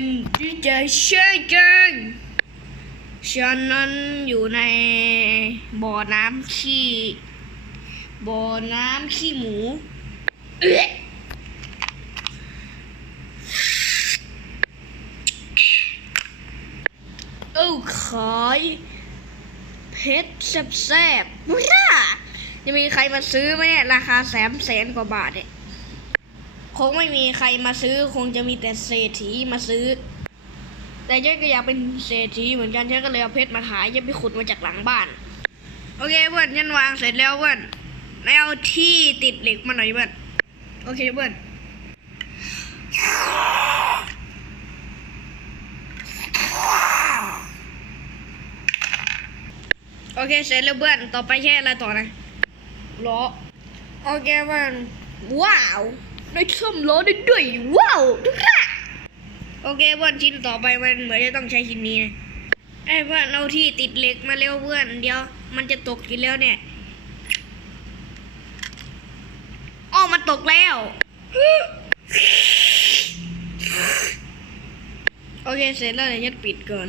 นที่จะช่วยกันฉันนั้นอยู่ในบ่อน้ำขี้บ่อน้ำขี้หมูเอ๊ะเอ้าขายเพชรแซ่บๆว้าจะมีใครมาซื้อไหมเนี่ย ราคาแสนแสนกว่าบาทเนี่ย คงไม่มีใครมาซื้อคงจะมีแต่เศรษฐีมาซื้อ แต่เจ๊ก็อยากเป็นเศรษฐีเหมือนกันเจ๊ก็เลยเอาเพชรมาขายเจ๊ไปขุดมาจากหลังบ้าน โอเคเพื่อนยันวางเสร็จแล้วเพื่อนนายเอาที่ติดเหล็กมาหน่อยเพื่อนโอเคเพื่อนโอเคเสร็จแล้วเพื่อนต่อไปแค่อะไรต่อนะล้อโอเคเพื่อนว้าว ได้ซ่อมล้อได้ด้วยว้าวโอเคเพื่อนชิ้นต่อไปมันเหมือนจะต้องใช้ชิ้นนี้นะไอ้เพื่อนเอาที่ติดเหล็กมาเร็วเพื่อนเดี๋ยว มันจะตกอีกแล้วเนี่ยอ้อมันตกแล้วโอเคเสร็จแล้วเดี๋ยวจะปิดก่อน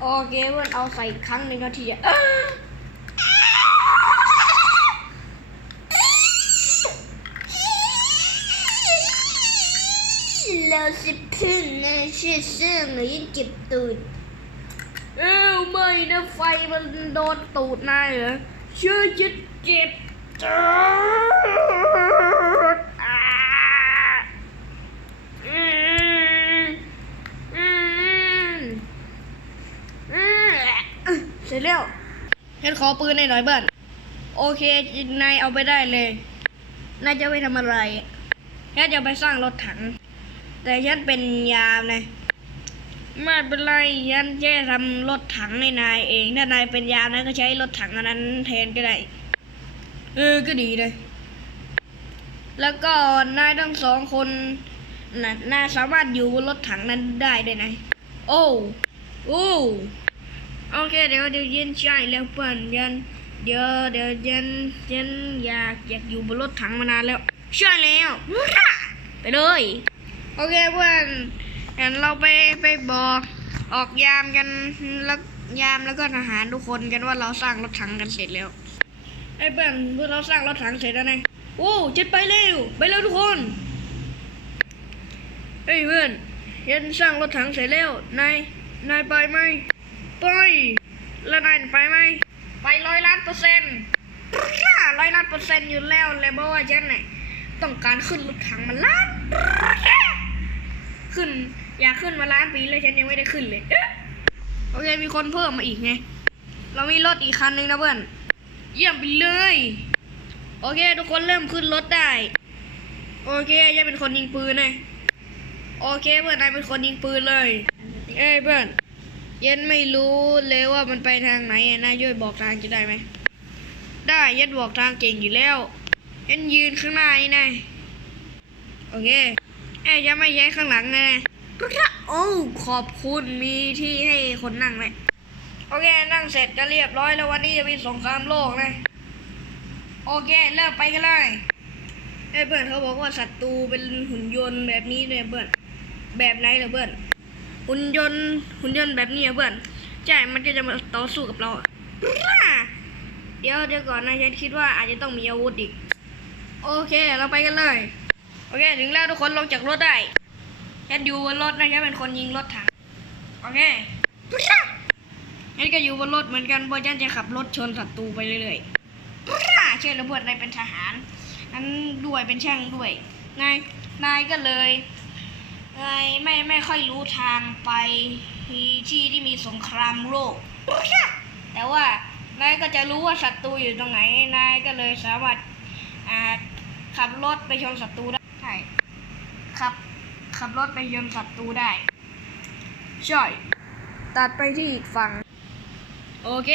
โอเคเพื่อนเอาใส่ครั้งหนึ่งก็ทีจะ เราสิพึ่งนะชื่อเสื่องหรือยังเจ็บตูดเอ้าไม่นะไฟมันโดนตูดนายเหรอเชื่อจะเจ็บตูดอ่าอืมอืมอืมเสร็จแล้วฉันขอปืนหน่อยๆเบิ้ลโอเค นายเอาไปได้เลย นายจะไปทำอะไรฉันจะไปสร้างรถถัง แต่ฉันเป็นยามนะไม่เป็นไรฉันแค่ทำรถถังในนายเอง ถ้านายเป็นยามนะก็ใช้รถถังอันนั้นแทนก็ได้ เออ ก็ดีเลย แล้วก็นายทั้งสองคนน่ะนายสามารถอยู่บนรถถังนั้นได้ด้วยนะ โอ้ โอ้ โอเค เดี๋ยวเดี๋ยวเย็นใช่แล้วเพื่อนเย็นเดี๋ยวเดี๋ยวเย็นเย็นอยากอยากอยู่บนรถถังมานานแล้ว ใช่แล้ว ไปเลย โอเคเพื่อนงั้นเราไปไปบอกออกยามกันแล้วยามแล้วก็ทหารทุกคนกันว่าเราสร้างรถถังกันเสร็จแล้วไอ้เพื่อนพวกเราสร้างรถถังเสร็จแล้วไงโอ้เจ็ดไปเร็วไปเร็วทุกคนเฮ้ยเพื่อนเย็นสร้างรถถังเสร็จแล้วนายนายไปไหมไปแล้วนายไปไหมไปร้อยล้านเปอร์เซ็นต์ร้อยล้านเปอร์เซ็นต์อยู่แล้วเลยบอกว่าฉันเนี่ยต้องการขึ้นรถถังมาล้าน ขึ้น อยากขึ้นมาล้านปีเลยฉันยังไม่ได้ขึ้นเลย โอเคมีคนเพิ่มมาอีกไง เรามีรถอีกคันนึงนะเพื่อน เยี่ยมไปเลย โอเค ทุกคนเริ่มขึ้นรถได้ โอเคยังเป็นคนยิงปืนเลยโอเคเพื่อนนายเป็นคนยิงปืนเลย เอ้ยเพื่อนเย็นไม่รู้เลยว่ามันไปทางไหนนายช่วยบอกทางจะได้ไหม ได้เย็นบอกทางเก่งอยู่แล้วเย็นยืนข้างหน้านี่นายโอเค เอ้ยจะไม่ย้ายข้างหลังไงโอ้ขอบคุณมีที่ให้คนนั่งเลยโอเค นั่งเสร็จจะเรียบร้อยแล้ววันนี้จะมีสงครามโลกนะโอเคเริ่มไปกันเลยไอ้เพื่อนเขาบอกว่าศัตรูเป็นหุ่นยนต์แบบนี้เลยเพื่อนแบบไหนเหรอเพื่อนหุ่นยนต์หุ่นยนต์แบบนี้อะเพื่อนใช่มันก็จะมาต่อสู้กับเราเดี๋ยวเดี๋ยวก่อนนะฉันคิดว่าอาจจะต้องมีอาวุธอีก โอเค เราไปกันเลย โอเคถึงแล้วทุกคนลงจากรถได้ฉันอยู่บนรถนะฉันเป็นคนยิงรถถังโอเคฉันก็อยู่บนรถเหมือนกันเพราะฉันจะขับรถชนศัตรูไปเรื่อยๆเชื่อแล้วเพื่อนายเป็นทหารนั้นด้วยเป็นช่างด้วยนายนายก็เลยนายไม่ไม่ค่อยรู้ทางไปที่ที่มีสงครามโลกแต่ว่านายก็จะรู้ว่าศัตรูอยู่ตรงไหนนายก็เลยสามารถขับรถไปชนศัตรูได้ ขับขับรถไปชนศัตรูได้ใช่ตัดไปที่อีกฝั่ง โอเค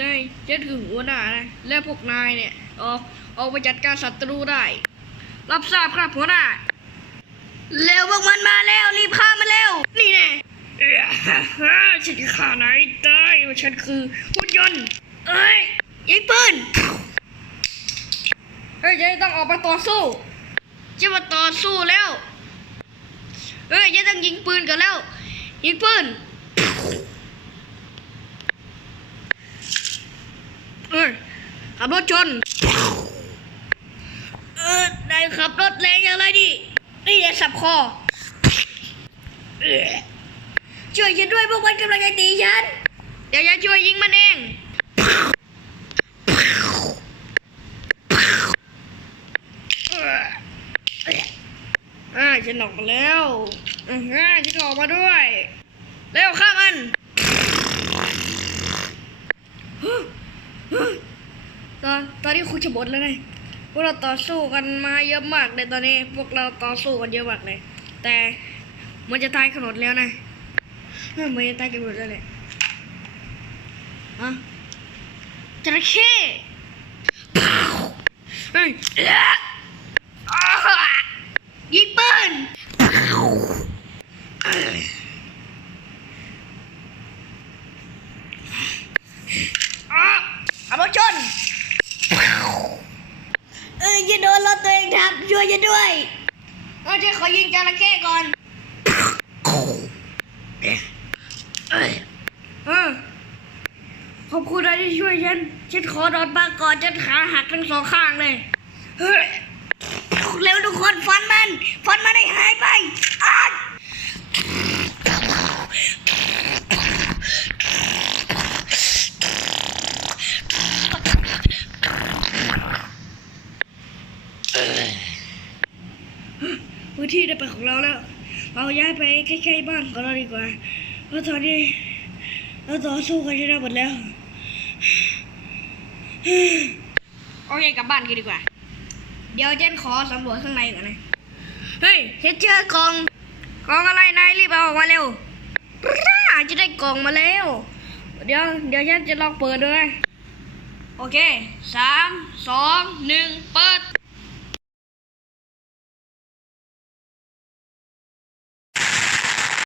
นายเจ็ดคือหัวหน้านะ และพวกนายเนี่ย ออกออกไปจัดการศัตรูได้ รับทราบครับหัวหน้า เร็วพวกมันมาแล้วรีบฆ่ามันเร็ว นี่แน่ฉันจะฆ่านายได้ว่าฉันคือหุ่นยนต์ เอ้ยยิงปืน เฮ้ยจะต้องออกมาต่อสู้ จะมาต่อสู้แล้ว เอ้ยจะต้องยิงปืนกันแล้ว ยิงปืนเอ้ยขับรถชน เออนายขับรถแรงอย่างไรดินี่อย่าสับคอช่วยฉันด้วยพวกมันกำลังจะตีฉัน เดี๋ยวฉันช่วยยิงมันเอง อ่าฉันออกมาแล้วอ่าฉันออกมาด้วย เร็วข้ามันตอนตอนนี้คุยจะบดแล้วไงพวกเราต่อสู้กันมาเยอะมากเลยตอนนี้ พวกเราต่อสู้กันเยอะมากเลย แต่มันจะตายกันดแล้วนะเออมันจะตายกันหมดแล้วแหละอะจระเข้เฮ้ยอ้ายิงปืนอะขับรถชน เอ้ยอย่าโดนรถตัวเองทับช่วยฉันด้วยเออจะขอยิงจระเข้ก่อนเออขอบคุณนะที่ช่วยฉัน ฉันขอนอนบ้างก่อนฉันขาหักทั้งสองข้างเลย เร็วทุกคนฟันมัน ฟันมันให้หายไปอ้าวพื้น ที่ได้เป็นของเราแล้ว เราย้ายไปใกล้ๆบ้านของเราดีกว่า เพราะตอนนี้เราต่อสู้กันชนะหมดแล้ว โอเคกลับบ้านกันดีกว่า เดี๋ยวเจนขอสำรวจข้างในก่อนนะ เฮ้ยเฮ็ดเจอกล่องกล่องอะไรนายรีบเอาออกมาเร็วร่าจะได้กล่องมาแล้ว เดี๋ยวเดี๋ยวฉันจะลองเปิดด้วย โอเคสามสองหนึ่งเปิด